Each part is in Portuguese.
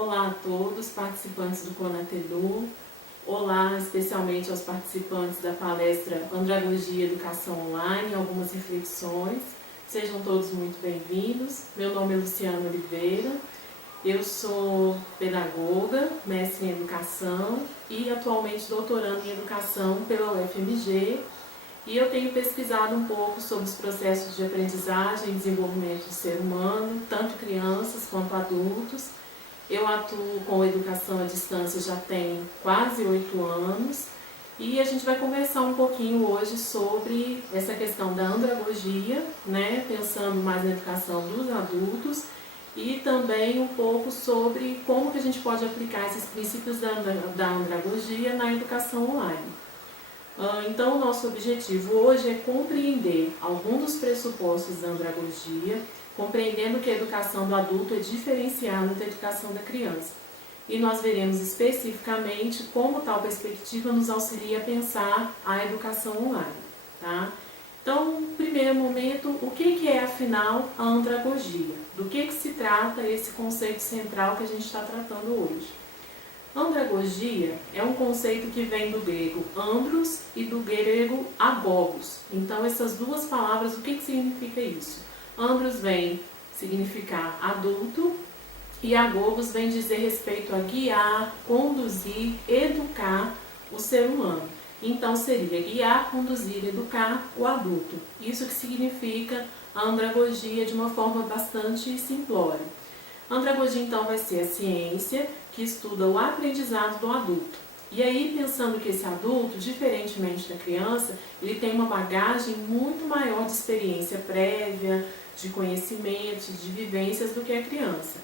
Olá a todos, participantes do Conatelu. Olá especialmente aos participantes da palestra Andragogia e Educação Online, algumas reflexões. Sejam todos muito bem-vindos. Meu nome é Luciana Oliveira, eu sou pedagoga, mestre em educação e atualmente doutorando em educação pela UFMG. E eu tenho pesquisado um pouco sobre os processos de aprendizagem e desenvolvimento do ser humano, tanto crianças quanto adultos. Eu atuo com educação à distância já tem quase 8 anos e a gente vai conversar um pouquinho hoje sobre essa questão da andragogia, né, pensando mais na educação dos adultos e também um pouco sobre como que a gente pode aplicar esses princípios da andragogia na educação online. Então, o nosso objetivo hoje é compreender alguns dos pressupostos da andragogia, compreendendo que a educação do adulto é diferenciada da educação da criança. E nós veremos especificamente como tal perspectiva nos auxilia a pensar a educação online. Tá? Então, no primeiro momento, o que é afinal a andragogia? Do que se trata esse conceito central que a gente está tratando hoje? Andragogia é um conceito que vem do grego andros e do grego agogos. Então, essas duas palavras, o que significa isso? Andros vem significar adulto e agogos vem dizer respeito a guiar, conduzir, educar o ser humano. Então, seria guiar, conduzir, educar o adulto. Isso que significa a andragogia de uma forma bastante simplória. A andragogia, então, vai ser a ciência que estuda o aprendizado do adulto. E aí, pensando que esse adulto, diferentemente da criança, ele tem uma bagagem muito maior de experiência prévia, de conhecimentos, de vivências do que a criança.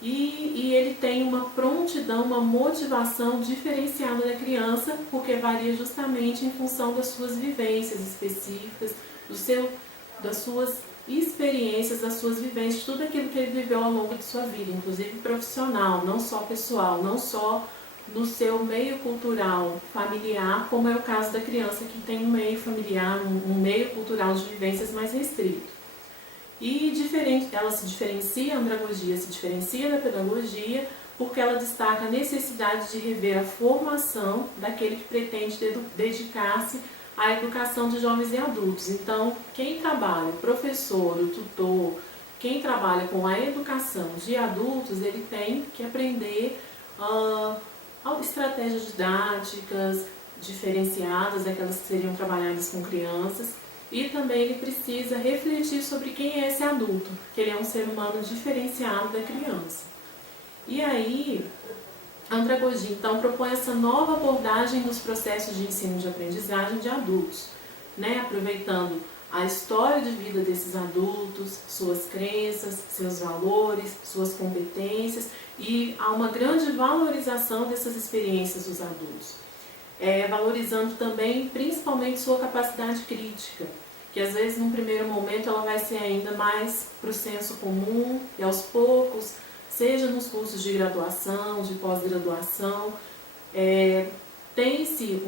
E ele tem uma prontidão, uma motivação diferenciada da criança, porque varia justamente em função das suas vivências específicas, das suas experiências, das suas vivências, tudo aquilo que ele viveu ao longo de sua vida, inclusive profissional, não só pessoal, não só no seu meio cultural familiar, como é o caso da criança que tem um meio familiar, um meio cultural de vivências mais restrito. E ela se diferencia, a andragogia se diferencia da pedagogia, porque ela destaca a necessidade de rever a formação daquele que pretende dedicar-se à educação de jovens e adultos. Então, quem trabalha, o professor, o tutor, quem trabalha com a educação de adultos, ele tem que aprender estratégias didáticas diferenciadas, daquelas que seriam trabalhadas com crianças, e também ele precisa refletir sobre quem é esse adulto, que ele é um ser humano diferenciado da criança. E aí, a andragogia, então, propõe essa nova abordagem dos processos de ensino e de aprendizagem de adultos, né? Aproveitando a história de vida desses adultos, suas crenças, seus valores, suas competências, e há uma grande valorização dessas experiências dos adultos. Valorizando também, principalmente, sua capacidade crítica, que às vezes, num primeiro momento, ela vai ser ainda mais para o senso comum, e aos poucos, seja nos cursos de graduação, de pós-graduação, tem-se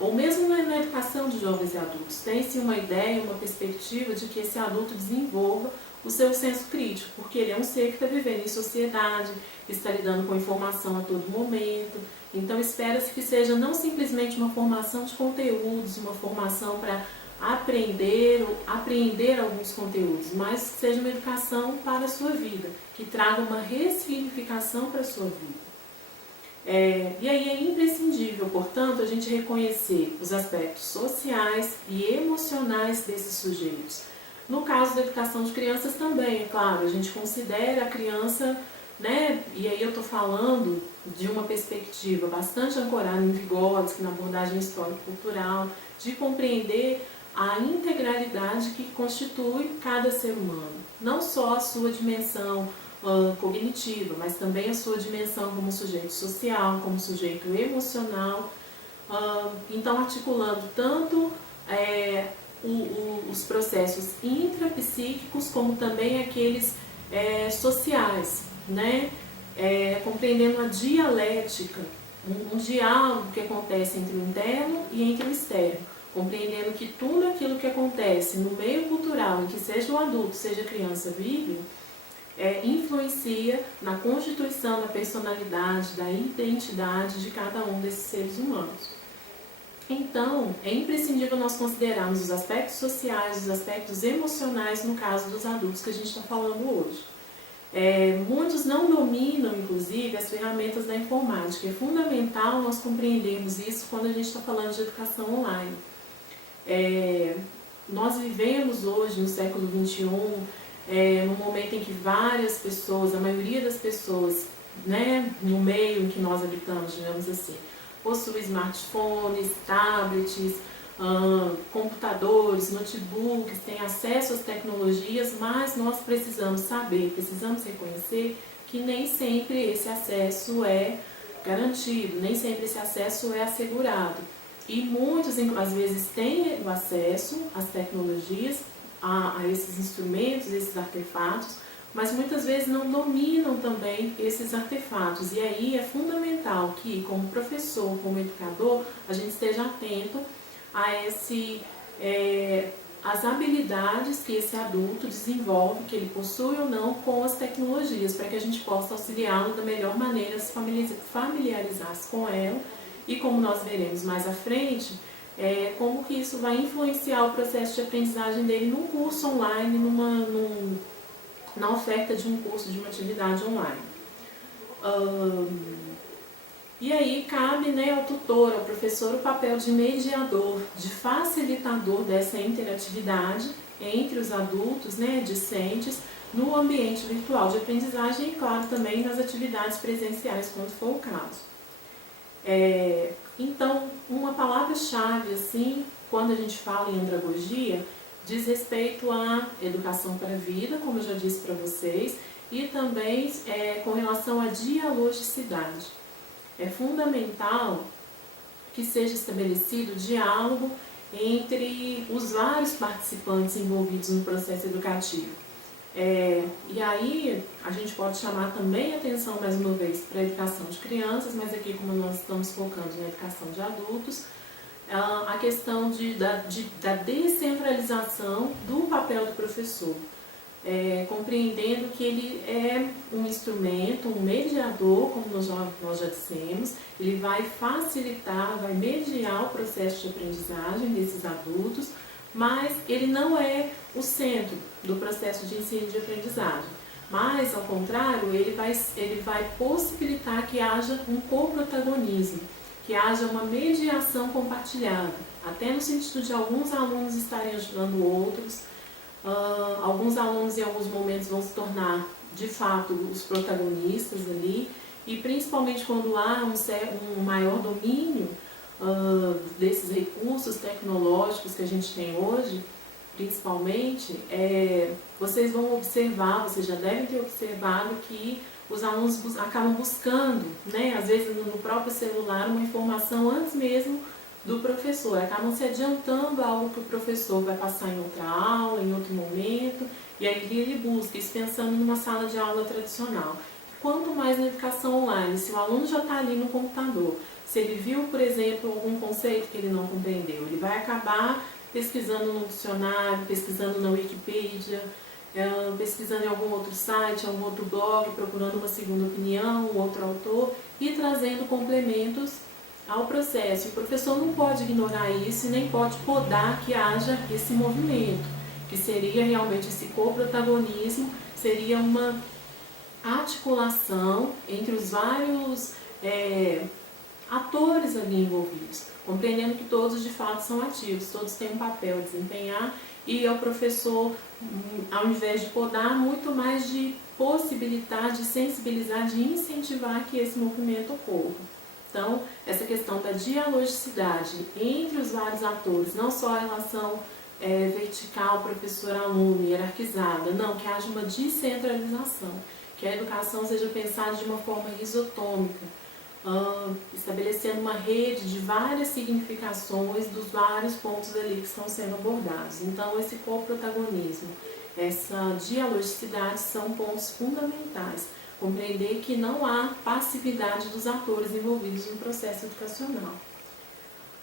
ou mesmo na educação de jovens e adultos, tem-se uma ideia, uma perspectiva de que esse adulto desenvolva o seu senso crítico, porque ele é um ser que está vivendo em sociedade, está lidando com informação a todo momento. Então, espera-se que seja não simplesmente uma formação de conteúdos, uma formação para aprender ou apreender alguns conteúdos, mas que seja uma educação para a sua vida, que traga uma ressignificação para a sua vida. E aí é imprescindível, portanto, a gente reconhecer os aspectos sociais e emocionais desses sujeitos. No caso da educação de crianças também, é claro, a gente considera a criança, né, e aí eu estou falando de uma perspectiva bastante ancorada em Vygotsky, na abordagem histórico-cultural, de compreender a integralidade que constitui cada ser humano, não só a sua dimensão cognitiva, mas também a sua dimensão como sujeito social, como sujeito emocional, então articulando tanto os processos intrapsíquicos como também aqueles sociais, né? Compreendendo a dialética, um diálogo que acontece entre o interno e entre o externo, compreendendo que tudo aquilo que acontece no meio cultural, em que seja o adulto, seja a criança vive, influencia na constituição da personalidade, da identidade de cada um desses seres humanos. Então, é imprescindível nós considerarmos os aspectos sociais, os aspectos emocionais no caso dos adultos que a gente está falando hoje. Muitos não dominam, inclusive, as ferramentas da informática. É fundamental nós compreendermos isso quando a gente está falando de educação online. Nós vivemos hoje, no século XXI, num momento em que várias pessoas, a maioria das pessoas, né, no meio em que nós habitamos, digamos assim, possui smartphones, tablets, computadores, notebooks, tem acesso às tecnologias, mas nós precisamos saber, precisamos reconhecer que nem sempre esse acesso é garantido, nem sempre esse acesso é assegurado. E muitos, às vezes, têm o acesso às tecnologias, a esses instrumentos, esses artefatos, mas muitas vezes não dominam também esses artefatos. E aí é fundamental que, como professor, como educador, a gente esteja atento a as habilidades que esse adulto desenvolve, que ele possui ou não com as tecnologias, para que a gente possa auxiliá-lo da melhor maneira, se familiarizar-se com ela, e como nós veremos mais à frente, como que isso vai influenciar o processo de aprendizagem dele num curso online, na oferta de um curso, de uma atividade online. E aí cabe, né, ao tutor, ao professor, o papel de mediador, de facilitador dessa interatividade entre os adultos, né, discentes, no ambiente virtual de aprendizagem e, claro, também nas atividades presenciais, quando for o caso. Então, uma palavra-chave, assim, quando a gente fala em andragogia, diz respeito à educação para a vida, como eu já disse para vocês, e também com relação à dialogicidade. É fundamental que seja estabelecido diálogo entre os vários participantes envolvidos no processo educativo. E aí a gente pode chamar também atenção mais uma vez para a educação de crianças, mas aqui como nós estamos focando na educação de adultos, a questão da descentralização do papel do professor. Compreendendo que ele é um instrumento, um mediador, como nós já dissemos, ele vai facilitar, vai mediar o processo de aprendizagem desses adultos, mas ele não é o centro do processo de ensino e de aprendizagem. Mas, ao contrário, ele vai possibilitar que haja um coprotagonismo, que haja uma mediação compartilhada, até no sentido de alguns alunos estarem ajudando outros. Alguns alunos em alguns momentos vão se tornar de fato os protagonistas ali, e principalmente quando há um maior domínio desses recursos tecnológicos que a gente tem hoje, principalmente, vocês vão observar, vocês já devem ter observado que os alunos acabam buscando, né, às vezes no próprio celular, uma informação antes mesmo do professor, acabam se adiantando a algo que o professor vai passar em outra aula, em outro momento, e aí ele busca, isso pensando numa sala de aula tradicional. Quanto mais na educação online, se o aluno já está ali no computador, se ele viu, por exemplo, algum conceito que ele não compreendeu, ele vai acabar pesquisando no dicionário, pesquisando na Wikipedia, pesquisando em algum outro site, algum outro blog, procurando uma segunda opinião, um outro autor, e trazendo complementos ao processo. O professor não pode ignorar isso e nem pode podar que haja esse movimento, que seria realmente esse coprotagonismo, seria uma articulação entre os vários atores ali envolvidos, compreendendo que todos de fato são ativos, todos têm um papel a desempenhar, e ao professor, ao invés de podar, muito mais de possibilitar, de sensibilizar, de incentivar que esse movimento ocorra. Então, essa questão da dialogicidade entre os vários atores, não só a relação vertical, professor-aluno, hierarquizada, não, que haja uma descentralização, que a educação seja pensada de uma forma isotômica, estabelecendo uma rede de várias significações dos vários pontos ali que estão sendo abordados. Então, esse coprotagonismo, essa dialogicidade são pontos fundamentais. Compreender que não há passividade dos atores envolvidos no processo educacional.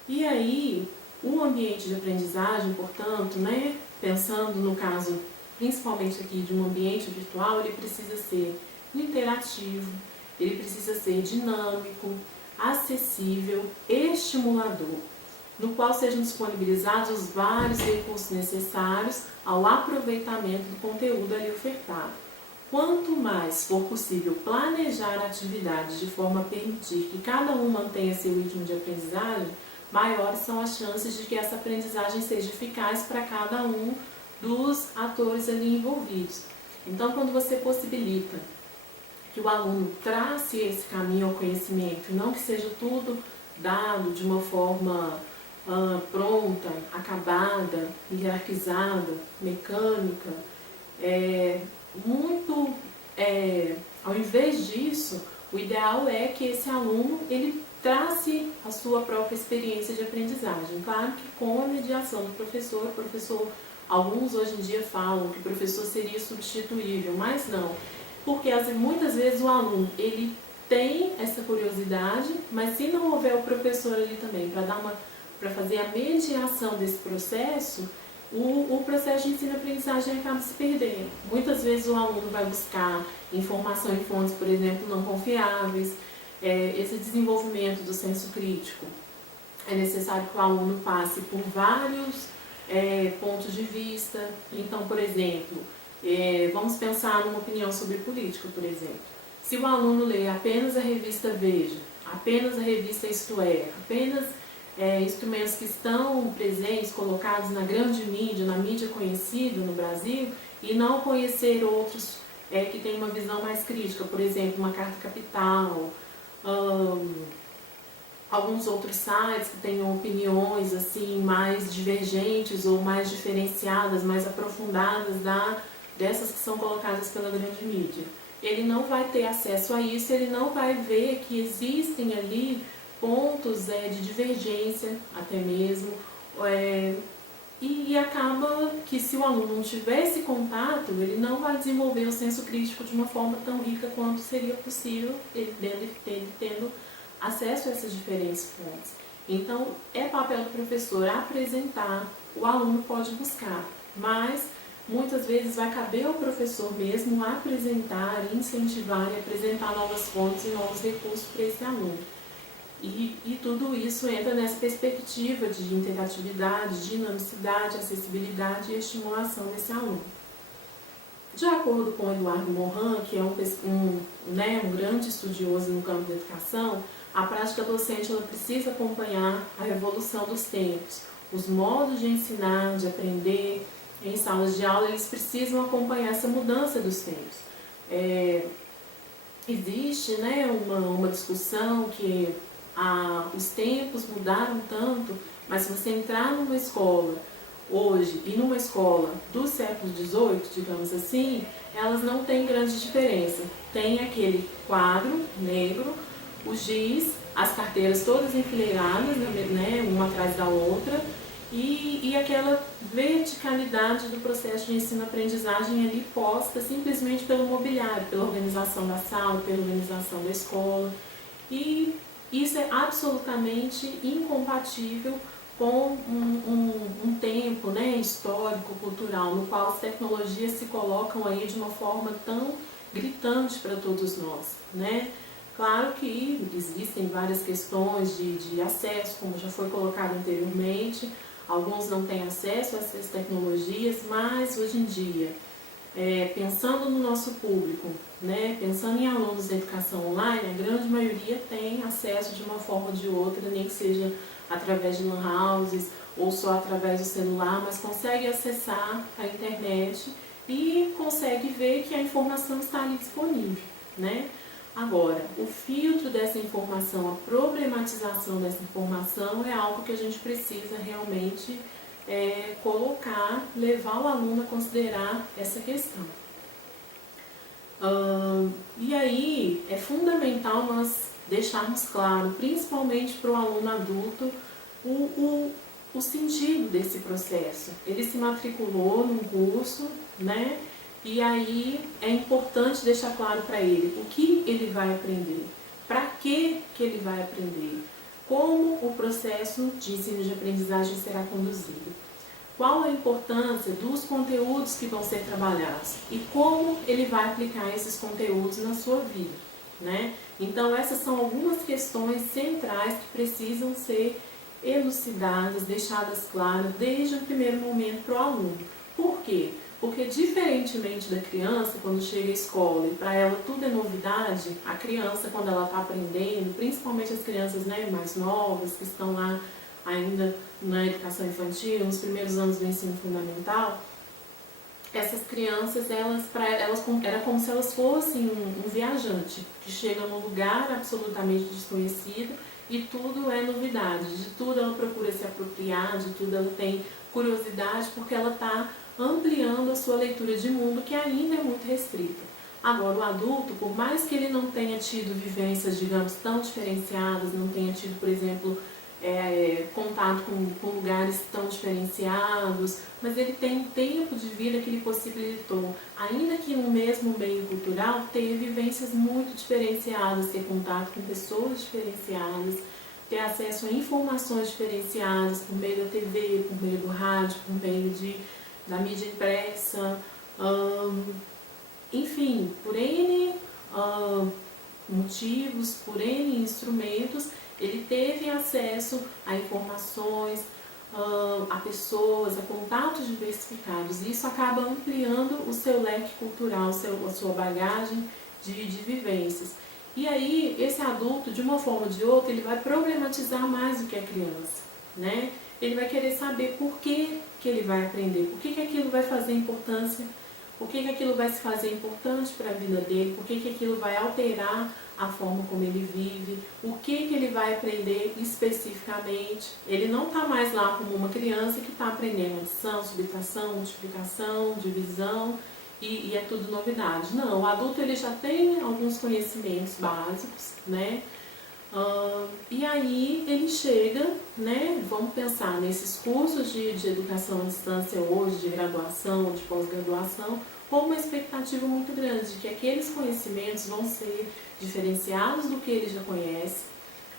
E aí, o ambiente de aprendizagem, portanto, né, pensando no caso principalmente aqui de um ambiente virtual, ele precisa ser interativo, ele precisa ser dinâmico, acessível, estimulador, no qual sejam disponibilizados os vários recursos necessários ao aproveitamento do conteúdo ali ofertado. Quanto mais for possível planejar a atividade de forma a permitir que cada um mantenha seu ritmo de aprendizagem, maiores são as chances de que essa aprendizagem seja eficaz para cada um dos atores ali envolvidos. Então, quando você possibilita que o aluno trace esse caminho ao conhecimento, e não que seja tudo dado de uma forma pronta, acabada, hierarquizada, mecânica, ao invés disso, o ideal é que esse aluno ele trace a sua própria experiência de aprendizagem. Claro que com a mediação do professor, alguns hoje em dia falam que o professor seria substituível, mas não, porque muitas vezes o aluno ele tem essa curiosidade, mas se não houver o professor ali também para fazer a mediação desse processo, o processo de ensino-aprendizagem acaba se perdendo. Muitas vezes o aluno vai buscar informação em fontes, por exemplo, não confiáveis. Esse desenvolvimento do senso crítico é necessário que o aluno passe por vários pontos de vista. Então, por exemplo, vamos pensar numa opinião sobre política, por exemplo. Se o aluno lê apenas a revista Veja, apenas a revista Isto É, apenas instrumentos que estão presentes, colocados na grande mídia, na mídia conhecida no Brasil, e não conhecer outros que têm uma visão mais crítica, por exemplo, uma Carta Capital, alguns outros sites que tenham opiniões assim mais divergentes ou mais diferenciadas, mais aprofundadas dessas que são colocadas pela grande mídia. Ele não vai ter acesso a isso, ele não vai ver que existem ali pontos de divergência até mesmo, e acaba que se o aluno não tiver esse contato, ele não vai desenvolver o senso crítico de uma forma tão rica quanto seria possível ele tendo acesso a essas diferentes fontes. Então, é papel do professor apresentar, o aluno pode buscar, mas muitas vezes vai caber ao professor mesmo apresentar, incentivar e apresentar novas fontes e novos recursos para esse aluno. E tudo isso entra nessa perspectiva de interatividade, dinamicidade, acessibilidade e estimulação desse aluno. De acordo com Eduardo Morin, que é um grande estudioso no campo da educação, a prática docente ela precisa acompanhar a evolução dos tempos. Os modos de ensinar, de aprender em salas de aula, eles precisam acompanhar essa mudança dos tempos. Existe uma discussão que os tempos mudaram tanto, mas se você entrar numa escola hoje e numa escola do século XVIII, digamos assim, elas não têm grande diferença. Tem aquele quadro negro, o giz, as carteiras todas enfileiradas, uma atrás da outra, e aquela verticalidade do processo de ensino-aprendizagem ali posta simplesmente pelo mobiliário, pela organização da sala, pela organização da escola. E isso é absolutamente incompatível com um tempo histórico, cultural, no qual as tecnologias se colocam aí de uma forma tão gritante para todos nós, Claro que existem várias questões de acesso, como já foi colocado anteriormente, alguns não têm acesso a essas tecnologias, mas hoje em dia, pensando no nosso público, pensando em alunos da educação online, a grande maioria tem acesso de uma forma ou de outra, nem que seja através de lan houses ou só através do celular, mas consegue acessar a internet e consegue ver que a informação está ali disponível, Agora, o filtro dessa informação, a problematização dessa informação é algo que a gente precisa realmente colocar, levar o aluno a considerar essa questão. E aí é fundamental nós deixarmos claro, principalmente para o aluno adulto, o sentido desse processo. Ele se matriculou num curso, e aí é importante deixar claro para ele o que ele vai aprender, para que ele vai aprender, como o processo de ensino de aprendizagem será conduzido. qual a importância dos conteúdos que vão ser trabalhados e como ele vai aplicar esses conteúdos na sua vida, né? Então essas são algumas questões centrais que precisam ser elucidadas, deixadas claras desde o primeiro momento para o aluno. Por quê? Porque diferentemente da criança, quando chega à escola e para ela tudo é novidade, a criança quando ela está aprendendo, principalmente as crianças, né, mais novas, que estão lá ainda na educação infantil, nos primeiros anos do ensino fundamental, essas crianças, para elas era como se elas fossem um viajante, que chega num lugar absolutamente desconhecido e tudo é novidade, de tudo ela procura se apropriar, de tudo ela tem curiosidade, porque ela está ampliando a sua leitura de mundo, que ainda é muito restrita. Agora, o adulto, por mais que ele não tenha tido vivências, digamos, tão diferenciadas, não tenha tido, por exemplo, contato com lugares tão diferenciados, mas ele tem um tempo de vida que lhe possibilitou, ainda que no mesmo meio cultural, ter vivências muito diferenciadas, ter contato com pessoas diferenciadas, ter acesso a informações diferenciadas por meio da TV, por meio do rádio, por meio da mídia impressa, enfim, por N motivos, por N instrumentos, ele teve acesso a informações, a pessoas, a contatos diversificados. E isso acaba ampliando o seu leque cultural, a sua bagagem de vivências. E aí, esse adulto, de uma forma ou de outra, ele vai problematizar mais do que a criança, né? Ele vai querer saber por que ele vai aprender, por que aquilo vai fazer importância, por que aquilo vai se fazer importante para a vida dele, por que aquilo vai alterar a forma como ele vive, o que ele vai aprender especificamente. Ele não está mais lá como uma criança que está aprendendo adição, subtração, multiplicação, divisão e é tudo novidade. Não, o adulto ele já tem alguns conhecimentos básicos, né? E aí ele chega, né? Vamos pensar nesses cursos de educação à distância hoje, de graduação, de pós-graduação, com uma expectativa muito grande de que aqueles conhecimentos vão ser diferenciados do que ele já conhece,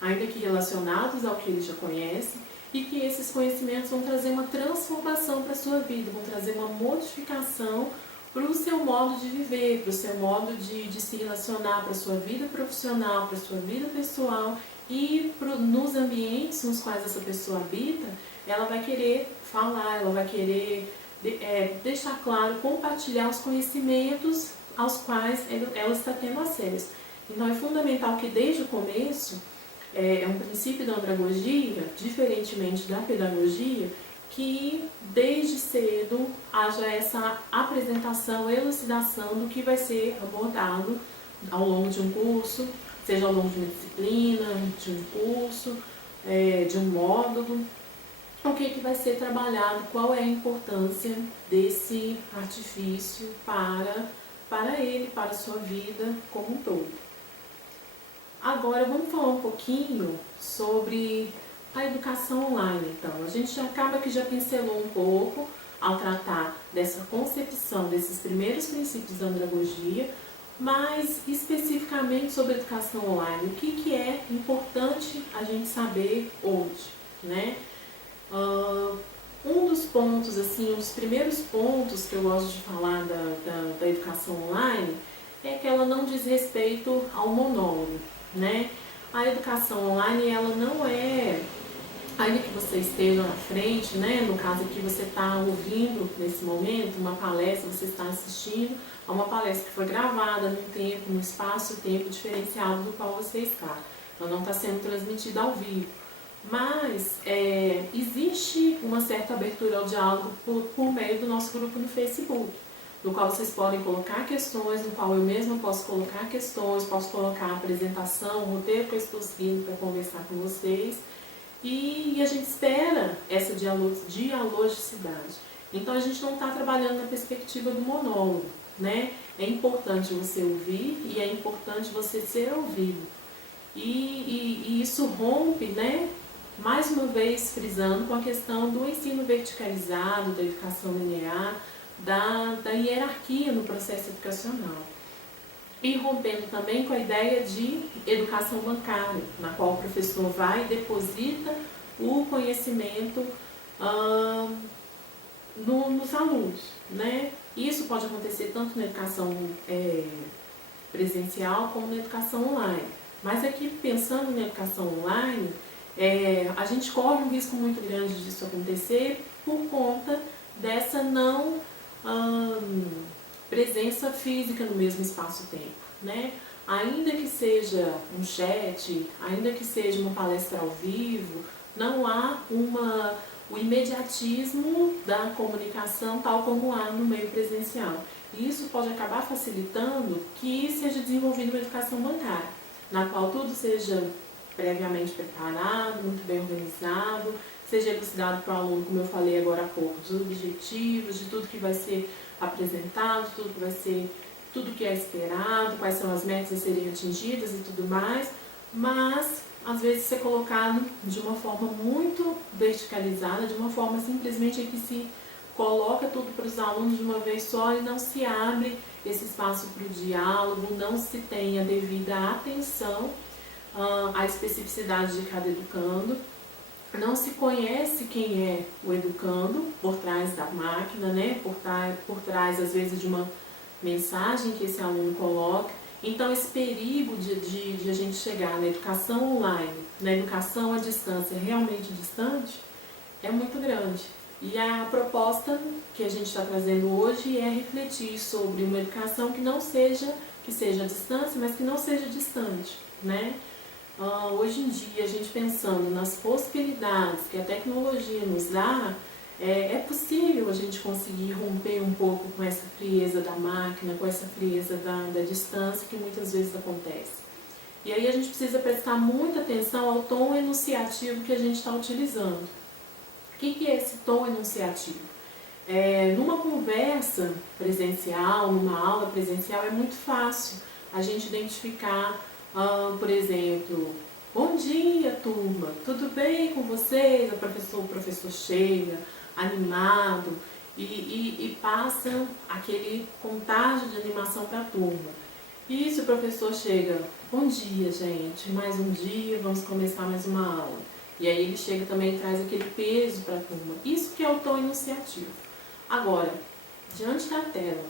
ainda que relacionados ao que ele já conhece, e que esses conhecimentos vão trazer uma transformação para a sua vida, vão trazer uma modificação para o seu modo de viver, para o seu modo de se relacionar, para a sua vida profissional, para a sua vida pessoal e nos ambientes nos quais essa pessoa habita, ela vai querer falar, ela vai querer deixar claro, compartilhar os conhecimentos aos quais ela está tendo acesso. Então é fundamental que desde o começo, é um princípio da andragogia, diferentemente da pedagogia, que desde cedo haja essa apresentação, elucidação do que vai ser abordado ao longo de um curso, seja ao longo de uma disciplina, de um curso, de um módulo, o que vai ser trabalhado, qual é a importância desse artifício para ele, para a sua vida como um todo. Agora vamos falar um pouquinho sobre a educação online, então. A gente já acaba que já pincelou um pouco ao tratar dessa concepção, desses primeiros princípios da andragogia, mas especificamente sobre a educação online, o que é importante a gente saber hoje, né? Um dos pontos, assim, um dos primeiros pontos que eu gosto de falar da educação online é que ela não diz respeito ao monólogo, né? A educação online, ela não é, ainda que você esteja na frente, né? No caso aqui você está ouvindo nesse momento uma palestra, você está assistindo a uma palestra que foi gravada num tempo, num espaço-tempo diferenciado do qual você está. Ela não está sendo transmitida ao vivo. Mas existe uma certa abertura ao diálogo por meio do nosso grupo no Facebook, no qual vocês podem colocar questões, no qual eu mesma posso colocar questões, posso colocar a apresentação, o roteiro que eu estou seguindo para conversar com vocês. E a gente espera essa dialogicidade. Então a gente não está trabalhando na perspectiva do monólogo, né? É importante você ouvir e é importante você ser ouvido. E isso rompe, né? Mais uma vez frisando com a questão do ensino verticalizado, da educação linear, da hierarquia no processo educacional. E rompendo também com a ideia de educação bancária, na qual o professor vai e deposita o conhecimento nos alunos, né? Isso pode acontecer tanto na educação presencial como na educação online. Mas aqui, pensando na educação online, a gente corre um risco muito grande disso acontecer por conta dessa não presença física no mesmo espaço-tempo, né? Ainda que seja um chat, ainda que seja uma palestra ao vivo, não há o imediatismo da comunicação tal como há no meio presencial. E isso pode acabar facilitando que seja desenvolvida uma educação bancária, na qual tudo seja previamente preparado, muito bem organizado, seja elucidado para o aluno, como eu falei agora há pouco, dos objetivos, de tudo que vai ser apresentado, tudo que é esperado, quais são as metas a serem atingidas e tudo mais, mas às vezes ser colocado de uma forma muito verticalizada, de uma forma simplesmente em que se coloca tudo para os alunos de uma vez só e não se abre esse espaço para o diálogo, não se tem a devida atenção à especificidade de cada educando, não se conhece quem é o educando por trás da máquina, né? por trás às vezes de uma mensagem que esse aluno coloca. Então esse perigo de a gente chegar na educação online, na educação à distância realmente distante, é muito grande. E a proposta que a gente está trazendo hoje é refletir sobre uma educação que seja à distância, mas que não seja distante, né? Hoje em dia, a gente pensando nas possibilidades que a tecnologia nos dá, é possível a gente conseguir romper um pouco com essa frieza da máquina, com essa frieza da distância que muitas vezes acontece. E aí a gente precisa prestar muita atenção ao tom enunciativo que a gente está utilizando. O que é esse tom enunciativo? Numa conversa presencial, numa aula presencial, é muito fácil a gente identificar, por exemplo, bom dia turma, tudo bem com vocês? O professor chega animado e passa aquele contágio de animação para a turma. E se o professor chega, bom dia gente, mais um dia, vamos começar mais uma aula. E aí ele chega também e traz aquele peso para a turma. Isso que é o tom enunciativo. Agora, diante da tela,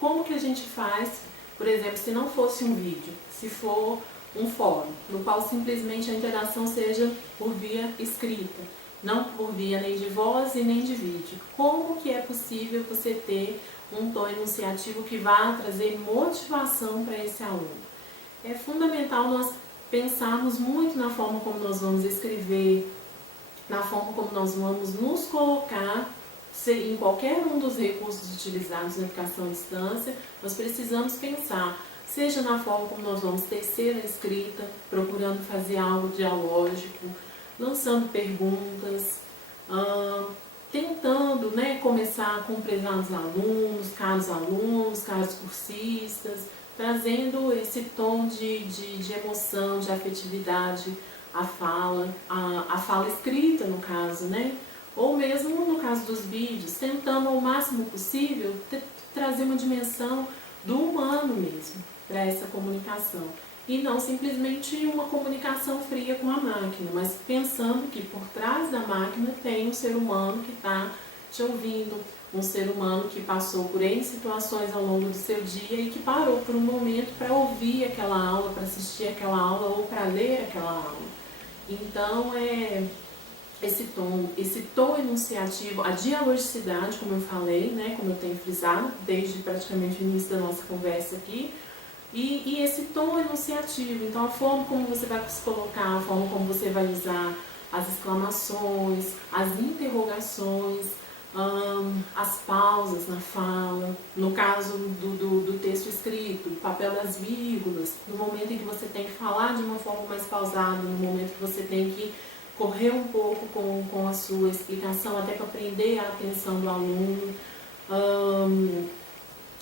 como que a gente faz, por exemplo, se não fosse um vídeo, se for um fórum, no qual simplesmente a interação seja por via escrita, não por via nem de voz e nem de vídeo. Como que é possível você ter um tom enunciativo que vá trazer motivação para esse aluno? É fundamental nós pensarmos muito na forma como nós vamos escrever, na forma como nós vamos nos colocar em qualquer um dos recursos utilizados na educação à distância. Nós precisamos pensar, seja na forma como nós vamos tecer a escrita, procurando fazer algo dialógico, lançando perguntas, tentando, né, começar com prezados alunos, caros cursistas, trazendo esse tom de emoção, de afetividade à fala escrita no caso, né? Ou mesmo no caso dos vídeos, tentando ao máximo possível trazer uma dimensão do humano mesmo para essa comunicação. E não simplesmente uma comunicação fria com a máquina, mas pensando que por trás da máquina tem um ser humano que está te ouvindo, um ser humano que passou por N situações ao longo do seu dia e que parou por um momento para ouvir aquela aula, para assistir aquela aula ou para ler aquela aula. Então, esse tom enunciativo, a dialogicidade, como eu falei, né, como eu tenho frisado desde praticamente o início da nossa conversa aqui, e esse tom enunciativo, então a forma como você vai se colocar, a forma como você vai usar as exclamações, as interrogações, as pausas na fala, no caso do texto escrito, o papel das vírgulas, no momento em que você tem que falar de uma forma mais pausada, no momento que você tem que correr um pouco com a sua explicação, até para prender a atenção do aluno.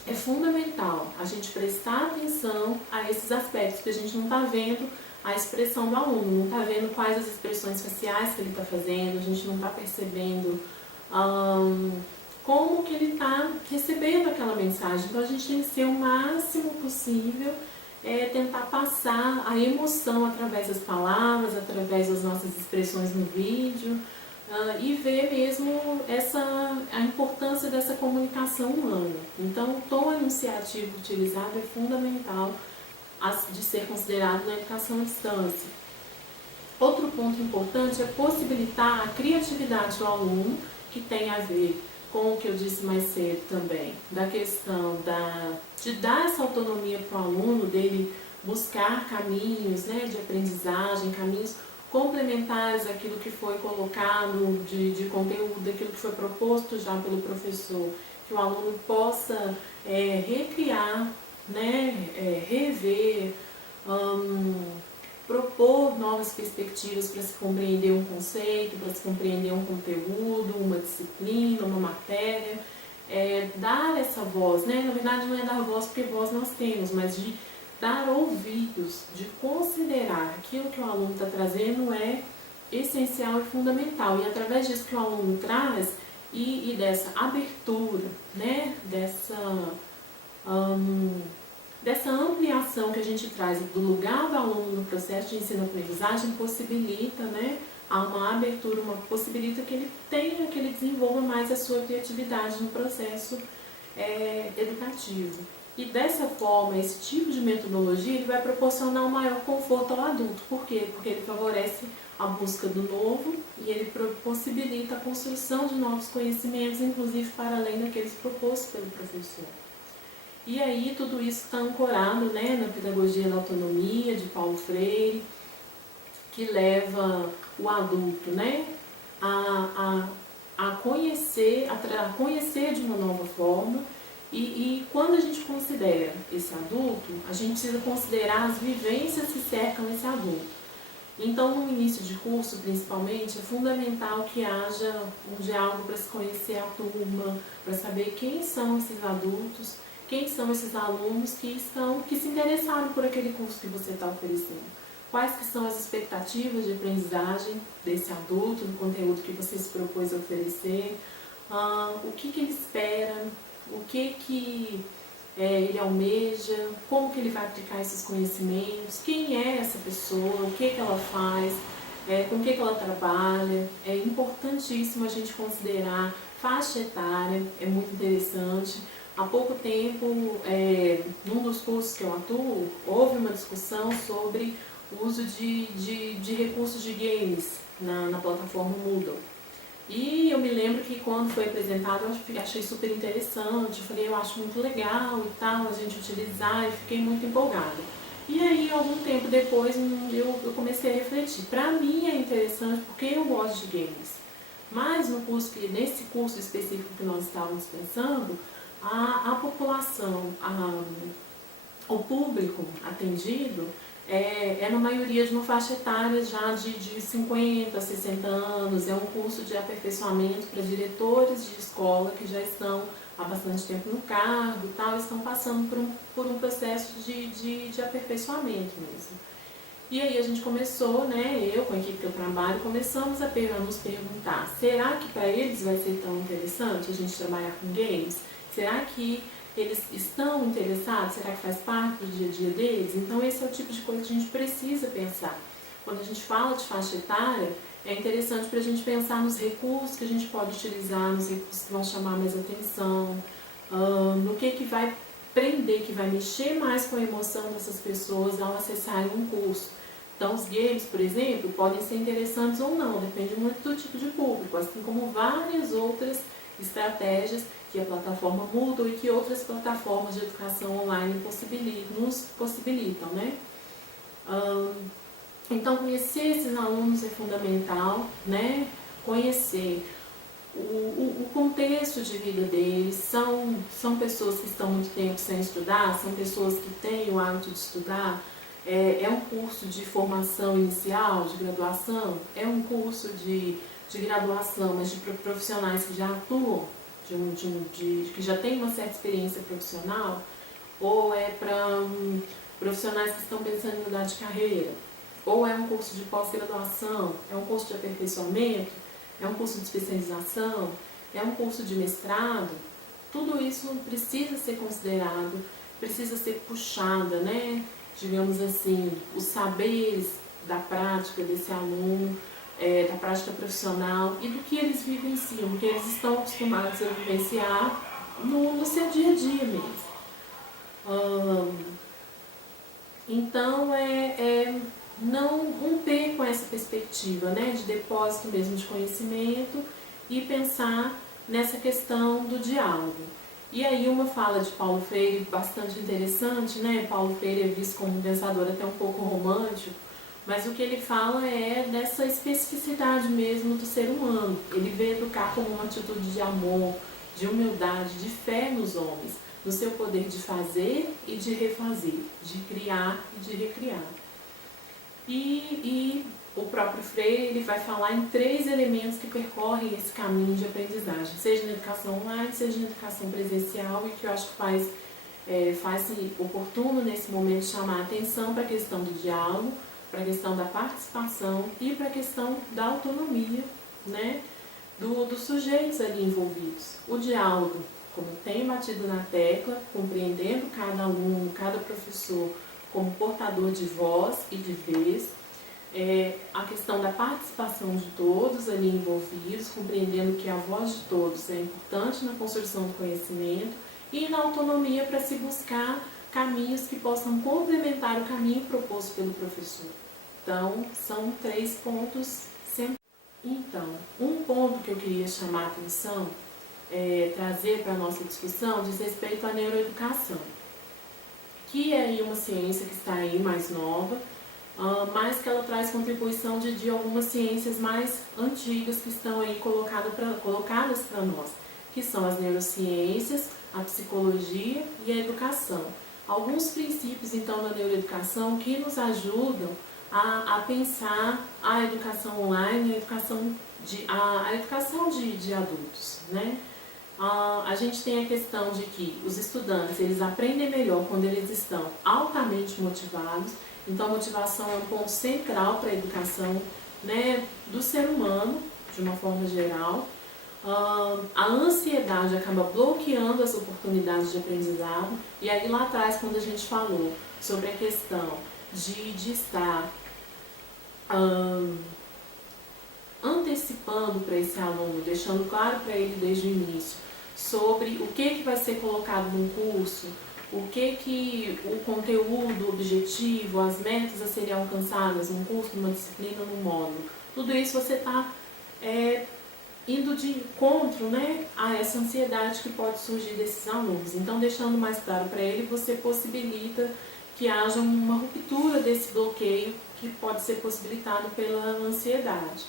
É fundamental a gente prestar atenção a esses aspectos, porque a gente não está vendo a expressão do aluno, não está vendo quais as expressões faciais que ele está fazendo, a gente não está percebendo como que ele está recebendo aquela mensagem. Então a gente tem que ser o máximo possível, tentar passar a emoção através das palavras, através das nossas expressões no vídeo, e ver mesmo a importância dessa comunicação humana. Então, o tom enunciativo utilizado é fundamental de ser considerado na educação à distância. Outro ponto importante é possibilitar a criatividade do aluno, que tem a ver com o que eu disse mais cedo também, da questão de dar essa autonomia para o aluno, dele buscar caminhos, né, de aprendizagem, caminhos complementares àquilo que foi colocado de conteúdo, daquilo que foi proposto já pelo professor, que o aluno possa recriar, né, rever, propor novas perspectivas para se compreender um conceito, para se compreender um conteúdo, uma disciplina, uma matéria, dar essa voz, né? Na verdade não é dar voz porque voz nós temos, mas de dar ouvidos, de considerar aquilo que o aluno está trazendo é essencial e fundamental. E através disso que o aluno traz e dessa abertura, né? Dessa ampliação que a gente traz do lugar do aluno no processo de ensino-aprendizagem possibilita, né, uma abertura, possibilita que ele tenha, que ele desenvolva mais a sua criatividade no processo educativo. E dessa forma, esse tipo de metodologia ele vai proporcionar um maior conforto ao adulto. Por quê? Porque ele favorece a busca do novo e ele possibilita a construção de novos conhecimentos, inclusive para além daqueles propostos pelo professor. E aí tudo isso está ancorado, né, na pedagogia da autonomia de Paulo Freire, que leva o adulto, né, a conhecer de uma nova forma. E quando a gente considera esse adulto, a gente precisa considerar as vivências que cercam esse adulto. Então, no início de curso, principalmente, é fundamental que haja um diálogo para se conhecer a turma, para saber quem são esses adultos, quem são esses alunos que se interessaram por aquele curso que você está oferecendo. Quais que são as expectativas de aprendizagem desse adulto, do conteúdo que você se propôs a oferecer, o que ele espera, o que ele almeja, como que ele vai aplicar esses conhecimentos, quem é essa pessoa, o que ela faz, com o que ela trabalha. É importantíssimo a gente considerar faixa etária, é muito interessante. Há pouco tempo, num dos cursos que eu atuo, houve uma discussão sobre o uso de recursos de games na plataforma Moodle. E eu me lembro que quando foi apresentado, eu achei super interessante, eu falei, eu acho muito legal e tal, a gente utilizar, e fiquei muito empolgada. E aí, algum tempo depois, eu comecei a refletir. Para mim é interessante porque eu gosto de games, mas nesse curso específico que nós estávamos pensando, a população, o público atendido é na maioria de uma faixa etária já de 50, 60 anos, é um curso de aperfeiçoamento para diretores de escola que já estão há bastante tempo no cargo e tal, estão passando por um processo de aperfeiçoamento mesmo. E aí a gente começou, né, eu com a equipe que eu trabalho, começamos a nos perguntar, será que para eles vai ser tão interessante a gente trabalhar com games? Será que eles estão interessados? Será que faz parte do dia a dia deles? Então esse é o tipo de coisa que a gente precisa pensar. Quando a gente fala de faixa etária, é interessante para a gente pensar nos recursos que a gente pode utilizar, nos recursos que vão chamar mais atenção, no que vai prender, que vai mexer mais com a emoção dessas pessoas ao acessarem um curso. Então os games, por exemplo, podem ser interessantes ou não, depende muito do tipo de público, assim como várias outras estratégias que a plataforma Moodle e que outras plataformas de educação online nos possibilitam, né? Então, conhecer esses alunos é fundamental, né? Conhecer o contexto de vida deles, são pessoas que estão muito tempo sem estudar, são pessoas que têm o hábito de estudar, é um curso de formação inicial, de graduação, é um curso de graduação, mas de profissionais que já atuam, que já têm uma certa experiência profissional, ou é para profissionais que estão pensando em mudar de carreira, ou é um curso de pós-graduação, é um curso de aperfeiçoamento, é um curso de especialização, é um curso de mestrado. Tudo isso precisa ser considerado, precisa ser puxada, né? Digamos assim, os saberes da prática desse aluno, da prática profissional e do que eles vivenciam, do que eles estão acostumados a vivenciar no seu dia a dia mesmo. Então, não ter com essa perspectiva, né, de depósito mesmo de conhecimento e pensar nessa questão do diálogo. E aí uma fala de Paulo Freire bastante interessante, né? Paulo Freire é visto como um pensador até um pouco romântico, mas o que ele fala é dessa especificidade mesmo do ser humano. Ele vê educar como uma atitude de amor, de humildade, de fé nos homens, no seu poder de fazer e de refazer, de criar e de recriar. E o próprio Freire ele vai falar em 3 elementos que percorrem esse caminho de aprendizagem, seja na educação online, seja na educação presencial, e que eu acho que faz-se oportuno nesse momento chamar a atenção para a questão do diálogo, para a questão da participação e para a questão da autonomia, né, dos sujeitos ali envolvidos. O diálogo, como tem batido na tecla, compreendendo cada aluno, cada professor como portador de voz e de vez, a questão da participação de todos ali envolvidos, compreendendo que a voz de todos é importante na construção do conhecimento e na autonomia para se buscar caminhos que possam complementar o caminho proposto pelo professor. Então, são 3 pontos sempre. Então, um ponto que eu queria chamar a atenção, trazer para a nossa discussão, diz respeito à neuroeducação, que é aí uma ciência que está aí mais nova, mas que ela traz contribuição de algumas ciências mais antigas que estão aí colocadas para nós, que são as neurociências, a psicologia e a educação. Alguns princípios, então, da neuroeducação que nos ajudam a pensar a educação online, a educação de adultos, né? A gente tem a questão de que os estudantes eles aprendem melhor quando eles estão altamente motivados. Então, a motivação é um ponto central para a educação, né, do ser humano, de uma forma geral. A ansiedade acaba bloqueando as oportunidades de aprendizado. E aí lá atrás, quando a gente falou sobre a questão de estar antecipando para esse aluno, deixando claro para ele desde o início sobre o que vai ser colocado no curso, o conteúdo, o objetivo, as metas a serem alcançadas num curso, numa disciplina, num módulo. Tudo isso você está indo de encontro, né, a essa ansiedade que pode surgir desses alunos. Então, deixando mais claro para ele, você possibilita que haja uma ruptura desse bloqueio que pode ser possibilitado pela ansiedade.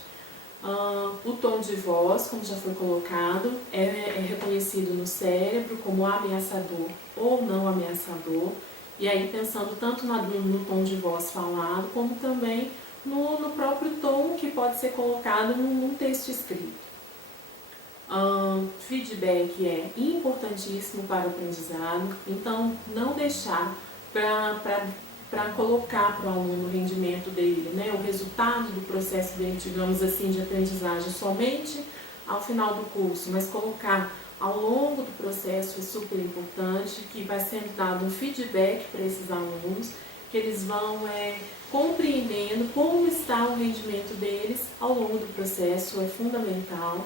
O tom de voz, como já foi colocado, é reconhecido no cérebro como ameaçador ou não ameaçador, e aí pensando tanto no tom de voz falado, como também no próprio tom que pode ser colocado num texto escrito. Feedback é importantíssimo para o aprendizado, então não deixar para colocar para o aluno o rendimento dele, né, o resultado do processo dele, digamos assim, de aprendizagem somente ao final do curso, mas colocar ao longo do processo é super importante, que vai sendo dado um feedback para esses alunos, que eles vão compreendendo como está o rendimento deles ao longo do processo, é fundamental.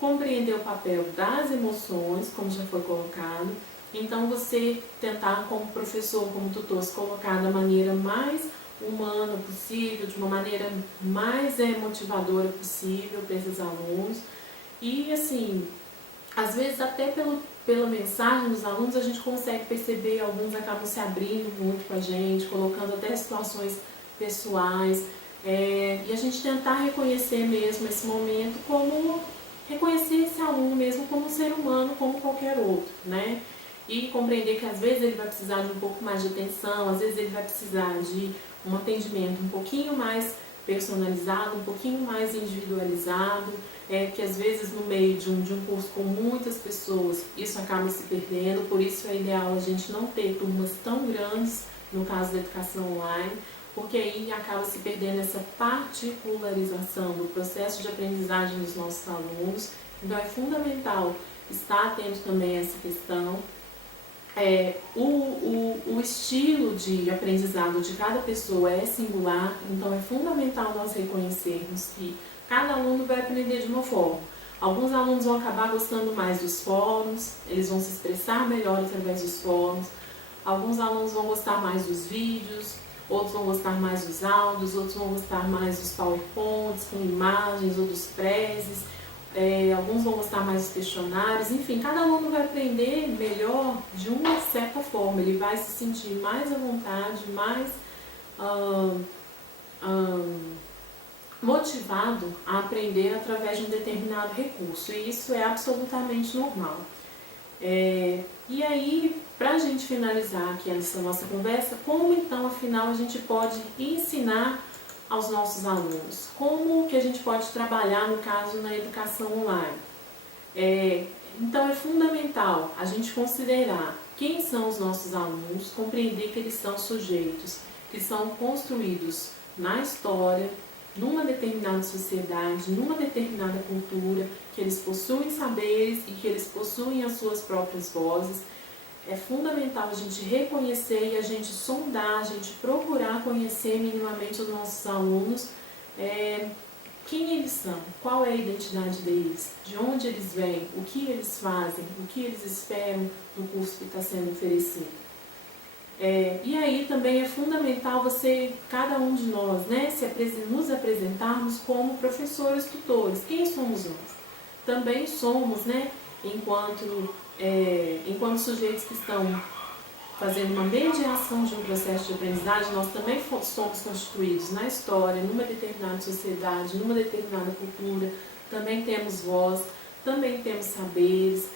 Compreender o papel das emoções, como já foi colocado. Então, você tentar, como professor, como tutor, se colocar da maneira mais humana possível, de uma maneira mais motivadora possível para esses alunos. E, assim, às vezes até pela mensagem dos alunos, a gente consegue perceber, alguns acabam se abrindo muito com a gente, colocando até situações pessoais. E a gente tentar reconhecer mesmo esse momento como... reconhecer esse aluno mesmo como um ser humano, como qualquer outro, né? E compreender que às vezes ele vai precisar de um pouco mais de atenção, às vezes ele vai precisar de um atendimento um pouquinho mais personalizado, um pouquinho mais individualizado, que às vezes no meio de um curso com muitas pessoas isso acaba se perdendo, por isso é ideal a gente não ter turmas tão grandes, no caso da educação online, porque aí acaba se perdendo essa particularização do processo de aprendizagem dos nossos alunos. Então é fundamental estar atento também a essa questão. O estilo de aprendizado de cada pessoa é singular, então é fundamental nós reconhecermos que cada aluno vai aprender de uma forma. Alguns alunos vão acabar gostando mais dos fóruns, eles vão se expressar melhor através dos fóruns. Alguns alunos vão gostar mais dos vídeos, outros vão gostar mais dos áudios, outros vão gostar mais dos PowerPoints com imagens ou dos prezes. Alguns vão gostar mais dos questionários, enfim, cada aluno vai aprender melhor de uma certa forma, ele vai se sentir mais à vontade, mais motivado a aprender através de um determinado recurso, e isso é absolutamente normal. E aí, para a gente finalizar aqui essa nossa conversa, como então afinal a gente pode ensinar aos nossos alunos? Como que a gente pode trabalhar, no caso, na educação online? Então é fundamental a gente considerar quem são os nossos alunos, compreender que eles são sujeitos que são construídos na história, numa determinada sociedade, numa determinada cultura, que eles possuem saberes e que eles possuem as suas próprias vozes. É fundamental a gente reconhecer e a gente sondar, a gente procurar conhecer minimamente os nossos alunos, quem eles são, qual é a identidade deles, de onde eles vêm, o que eles fazem, o que eles esperam do curso que está sendo oferecido. E aí também é fundamental cada um de nós, né, nos apresentarmos como professores tutores. Quem somos nós? Também somos, né, enquanto sujeitos que estão fazendo uma mediação de um processo de aprendizagem, nós também somos constituídos na história, numa determinada sociedade, numa determinada cultura, também temos voz, também temos saberes,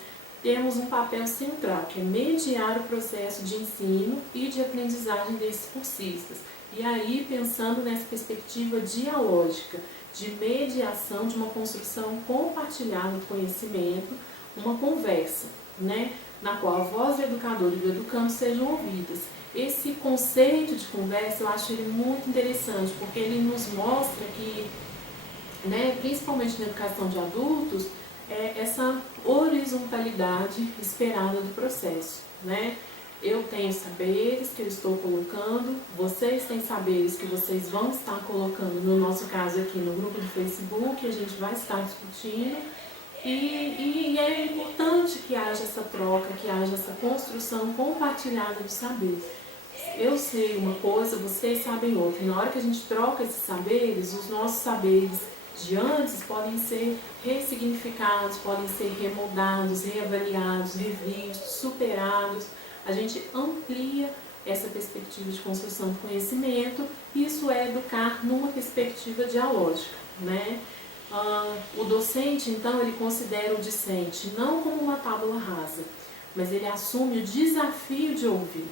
temos um papel central, que é mediar o processo de ensino e de aprendizagem desses cursistas. E aí, pensando nessa perspectiva dialógica, de mediação, de uma construção compartilhada do conhecimento, uma conversa, né, na qual a voz do educador e do educando sejam ouvidas. Esse conceito de conversa, eu acho ele muito interessante, porque ele nos mostra que, né, principalmente na educação de adultos, essa horizontalidade esperada do processo, né? Eu tenho saberes que eu estou colocando, vocês têm saberes que vocês vão estar colocando, no nosso caso aqui no grupo do Facebook, a gente vai estar discutindo, e é importante que haja essa troca, que haja essa construção compartilhada do saber. Eu sei uma coisa, vocês sabem outra, e na hora que a gente troca esses saberes, os nossos saberes de antes podem ser ressignificados, podem ser remoldados, reavaliados, revistos, superados. A gente amplia essa perspectiva de construção de conhecimento. Isso é educar numa perspectiva dialógica, né? O docente, então, ele considera o discente não como uma tábula rasa, mas ele assume o desafio de ouvir,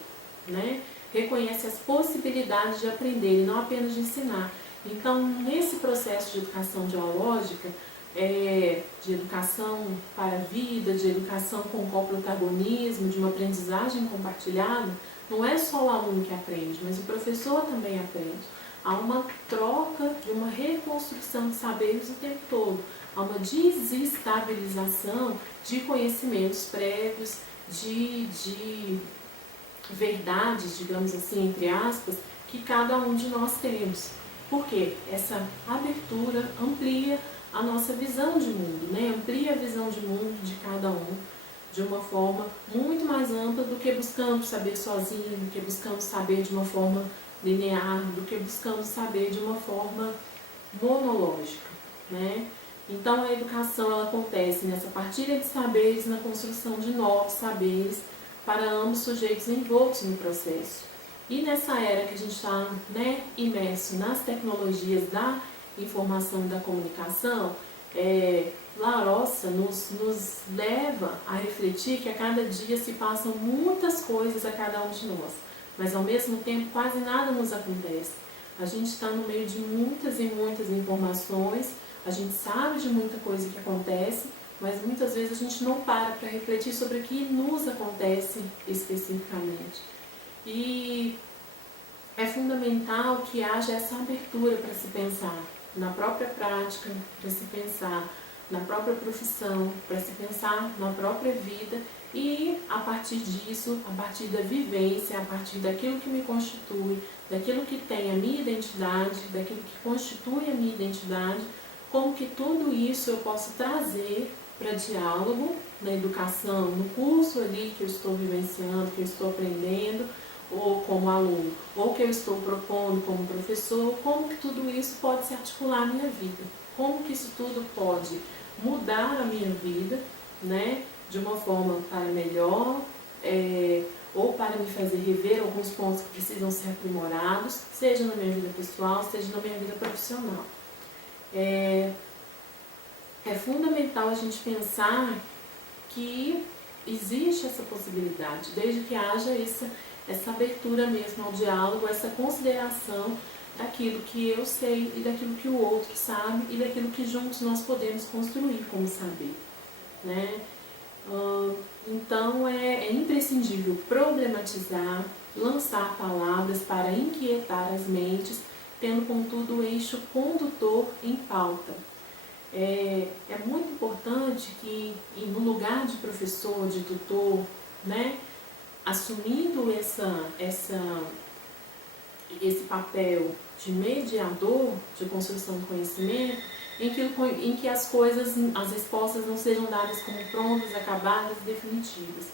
né? Reconhece as possibilidades de aprender e não apenas de ensinar. Então, nesse processo de educação dialógica, de educação para a vida, de educação com coprotagonismo, de uma aprendizagem compartilhada, não é só o aluno que aprende, mas o professor também aprende. Há uma troca e uma reconstrução de saberes o tempo todo. Há uma desestabilização de conhecimentos prévios, de verdades, digamos assim, entre aspas, que cada um de nós temos. Porque essa abertura amplia a nossa visão de mundo, né? Amplia a visão de mundo de cada um de uma forma muito mais ampla do que buscando saber sozinho, do que buscando saber de uma forma linear, do que buscando saber de uma forma monológica, né? Então a educação ela acontece nessa partilha de saberes, na construção de novos saberes para ambos sujeitos envoltos no processo. E nessa era que a gente está, né, imerso nas tecnologias da informação e da comunicação, Larossa nos leva a refletir que a cada dia se passam muitas coisas a cada um de nós, mas ao mesmo tempo quase nada nos acontece. A gente está no meio de muitas e muitas informações, a gente sabe de muita coisa que acontece, mas muitas vezes a gente não para refletir sobre o que nos acontece especificamente. E é fundamental que haja essa abertura para se pensar na própria prática, para se pensar na própria profissão, para se pensar na própria vida E a partir disso, a partir da vivência, a partir daquilo que me constitui, daquilo que tem a minha identidade, daquilo que constitui a minha identidade, como que tudo isso eu posso trazer para diálogo na educação, no curso ali que eu estou vivenciando, que eu estou aprendendo, ou como aluno, ou que eu estou propondo como professor, como que tudo isso pode se articular à minha vida, como que isso tudo pode mudar a minha vida, né, de uma forma para melhor, ou para me fazer rever alguns pontos que precisam ser aprimorados, seja na minha vida pessoal, seja na minha vida profissional. É fundamental a gente pensar que existe essa possibilidade, desde que haja essa abertura mesmo ao diálogo, essa consideração daquilo que eu sei e daquilo que o outro sabe e daquilo que juntos nós podemos construir como saber, né? Então é imprescindível problematizar, lançar palavras para inquietar as mentes, tendo contudo o eixo condutor em pauta. É muito importante que, no lugar de professor, de tutor, né, assumindo esse papel de mediador de construção do conhecimento, em que as respostas não sejam dadas como prontas, acabadas e definitivas,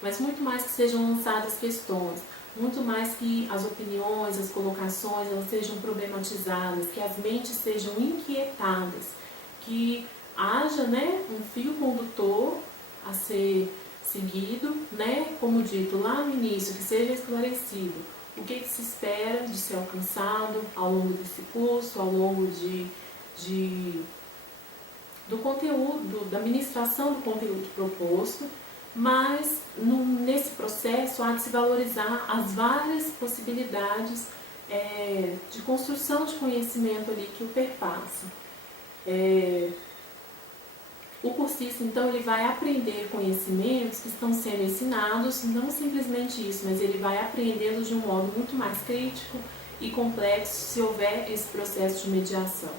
mas muito mais que sejam lançadas questões, muito mais que as opiniões, as colocações, elas sejam problematizadas, que as mentes sejam inquietadas, que haja, né, um fio condutor a ser seguido, né, como dito lá no início, que seja esclarecido o que se espera de ser alcançado ao longo desse curso, ao longo do conteúdo, da ministração do conteúdo proposto, mas nesse processo há de se valorizar as várias possibilidades de construção de conhecimento ali que o perpassa. O cursista, então, ele vai aprender conhecimentos que estão sendo ensinados, não simplesmente isso, mas ele vai aprendê-los de um modo muito mais crítico e complexo se houver esse processo de mediação.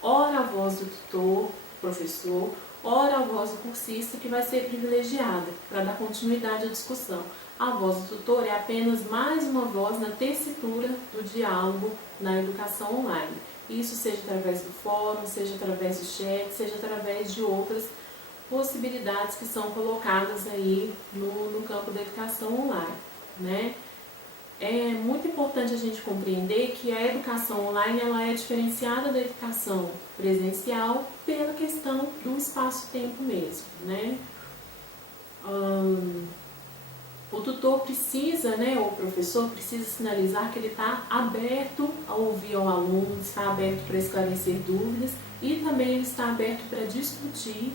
Ora a voz do tutor, professor, ora a voz do cursista, que vai ser privilegiada para dar continuidade à discussão. A voz do tutor é apenas mais uma voz na tessitura do diálogo na educação online. Isso seja através do fórum, seja através do chat, seja através de outras possibilidades que são colocadas aí no campo da educação online, né? É muito importante a gente compreender que a educação online ela é diferenciada da educação presencial pela questão do espaço-tempo mesmo, né? O tutor precisa, né, ou o professor precisa sinalizar que ele está aberto a ouvir ao aluno, está aberto para esclarecer dúvidas e também ele está aberto para discutir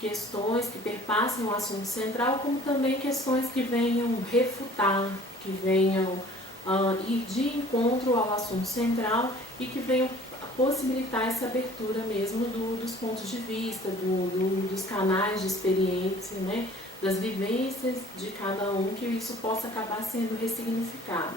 questões que perpassem o assunto central, como também questões que venham refutar, que venham ir de encontro ao assunto central e que venham possibilitar essa abertura mesmo dos pontos de vista, dos canais de experiência, né? Das vivências de cada um, que isso possa acabar sendo ressignificado.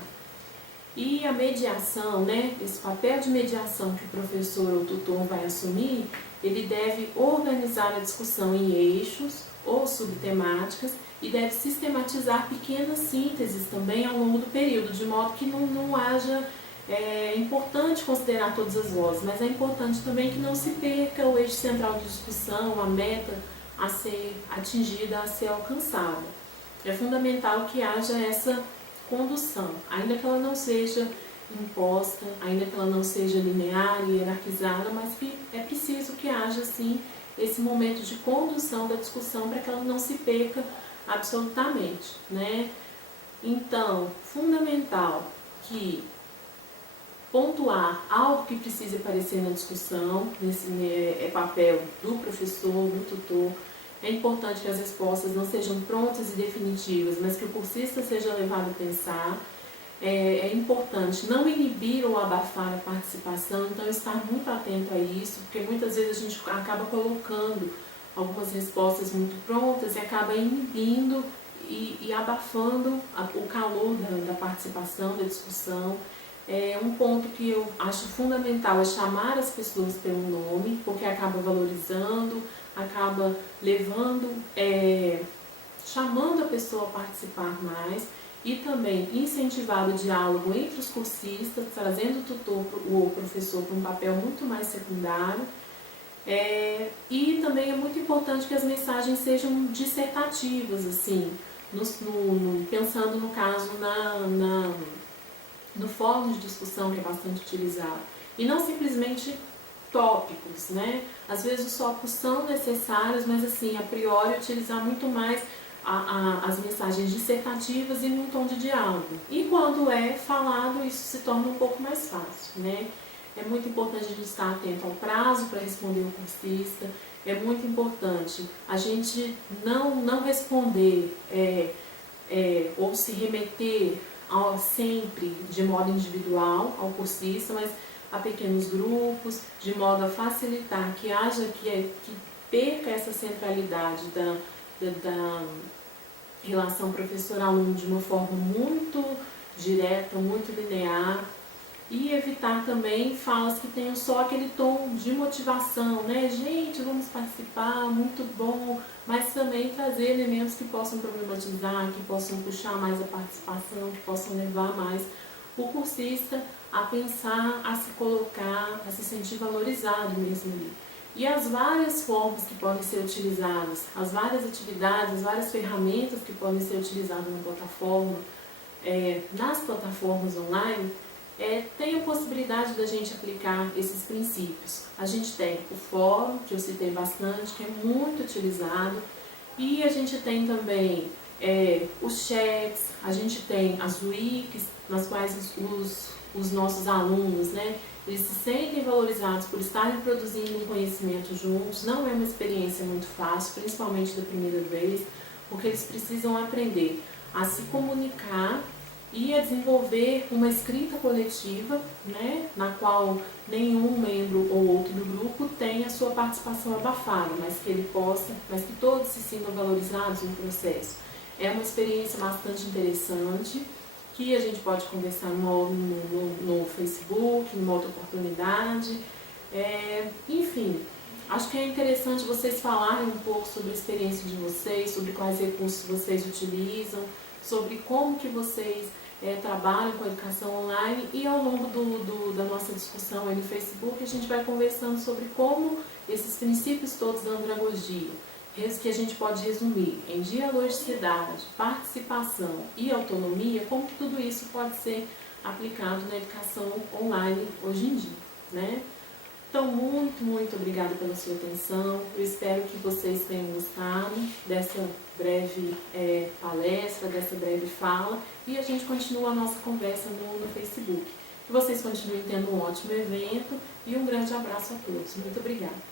E a mediação, né, esse papel de mediação que o professor ou tutor vai assumir, ele deve organizar a discussão em eixos ou subtemáticas e deve sistematizar pequenas sínteses também ao longo do período, de modo que não haja... É importante considerar todas as vozes, mas é importante também que não se perca o eixo central de discussão, a meta a ser atingida, a ser alcançada. É fundamental que haja essa condução, ainda que ela não seja imposta, ainda que ela não seja linear e hierarquizada, mas que é preciso que haja, sim, esse momento de condução da discussão para que ela não se perca absolutamente, né? Então, fundamental que pontuar algo que precise aparecer na discussão, nesse papel do professor, do tutor. É importante que as respostas não sejam prontas e definitivas, mas que o cursista seja levado a pensar. É importante não inibir ou abafar a participação, então estar muito atento a isso, porque muitas vezes a gente acaba colocando algumas respostas muito prontas e acaba inibindo e abafando o calor da participação, da discussão. Um ponto que eu acho fundamental é chamar as pessoas pelo nome, porque acaba valorizando, acaba levando chamando a pessoa a participar mais e também incentivar o diálogo entre os cursistas, trazendo o tutor ou o professor para um papel muito mais secundário. E também é muito importante que as mensagens sejam dissertativas, assim, pensando no caso no fórum de discussão, que é bastante utilizado, e não simplesmente tópicos, né? Às vezes os tópicos são necessários, mas assim, a priori utilizar muito mais as mensagens dissertativas e num tom de diálogo. E quando é falado, isso se torna um pouco mais fácil, né? É muito importante a gente estar atento ao prazo para responder o cursista. É muito importante a gente não responder ou se remeter sempre de modo individual ao cursista, mas a pequenos grupos, de modo a facilitar que perca essa centralidade da relação professor-aluno de uma forma muito direta, muito linear, e evitar também falas que tenham só aquele tom de motivação, né? Gente, vamos participar, muito bom, mas também trazer elementos que possam problematizar, que possam puxar mais a participação, que possam levar mais o cursista a pensar, a se colocar, a se sentir valorizado mesmo ali. E as várias formas que podem ser utilizadas, as várias atividades, as várias ferramentas que podem ser utilizadas na plataforma, nas plataformas online, tem a possibilidade da gente aplicar esses princípios. A gente tem o fórum, que eu citei bastante, que é muito utilizado, e a gente tem também os chats, a gente tem as wikis, nas quais os nossos alunos, né, eles se sentem valorizados por estarem produzindo um conhecimento juntos. Não é uma experiência muito fácil, principalmente da primeira vez, porque eles precisam aprender a se comunicar e a desenvolver uma escrita coletiva, né, na qual nenhum membro ou outro do grupo tenha a sua participação abafada, mas que todos se sintam valorizados no processo. É uma experiência bastante interessante, que a gente pode conversar no Facebook, numa outra oportunidade. Enfim, acho que é interessante vocês falarem um pouco sobre a experiência de vocês, sobre quais recursos vocês utilizam, sobre como que vocês trabalham com a educação online, e ao longo da nossa discussão aí no Facebook a gente vai conversando sobre como esses princípios todos da andragogia, que a gente pode resumir em dialogicidade, participação e autonomia, como que tudo isso pode ser aplicado na educação online hoje em dia, né? Então, muito, muito obrigada pela sua atenção. Eu espero que vocês tenham gostado dessa breve palestra, dessa breve fala, e a gente continua a nossa conversa no Facebook. Que vocês continuem tendo um ótimo evento e um grande abraço a todos. Muito obrigada.